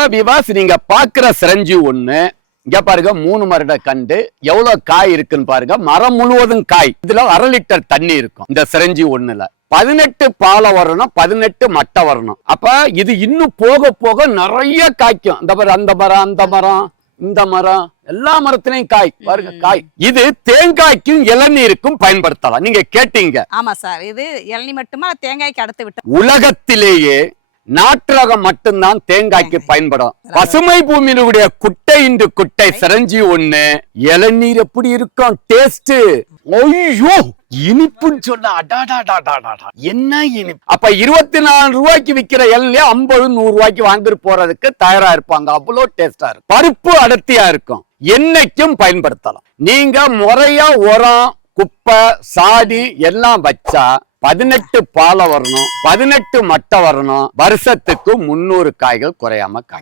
இப்ப விவாஸ் நீங்க பாக்குற சிரஞ்சி ஒண்ணு இங்க பாருங்க 3 வருட கண்டு எவ்வளவு காய் இருக்குன்னு பாருங்க. மரம் முழுவதும் காய். இதுல 1/2 லிட்டர் தண்ணி இருக்கும் இந்த சிரஞ்சி ஒண்ணுல. 18 பாலை வரணும், 18 மட்டை வரணும். அப்ப இது இன்னும் போக போக நிறைய காய்க்கும். இந்த மரம், அந்த மரம், அந்த மரம், இந்த மரம், எல்லா மரத்திலையும் காய் பாருங்க காய். இது தேங்காய்க்கும் இளநீருக்கும் பயன்படுத்தலாம். நீங்க கேட்டீங்க. ஆமா சார், இது இளநீ மட்டுமா தேங்காய்க்கு அடுத்து விட்டு? உலகத்திலேயே நாற்றகம் மட்டும்தான் தேங்காய்க்கு பயன்படும். பசுமை பூமியினுடைய குட்டை இன்று குட்டை சிரஞ்சி ஒண்ணு. இளநீர் எப்படி இருக்கும் டேஸ்ட்? ஐயோ இனிப்புன்னு சொன்ன என்ன இனிப்பு. அப்ப 24 ரூபாய்க்கு விக்கிற இளநீர் 50-100 ரூபாய்க்கு வாங்கிட்டு போறதுக்கு தயாரா இருப்பாங்க. அவ்வளவு டேஸ்டா இருக்கும். பருப்பு அடர்த்தியா இருக்கும். என்னைக்கும் பயன்படுத்தலாம். நீங்க முறையா உரம், குப்பை, சாடி எல்லாம் வச்சா 18 பாலை வரணும், 18 மட்டை வரணும். வருஷத்துக்கு 300 காய்கள் குறையாம காய்.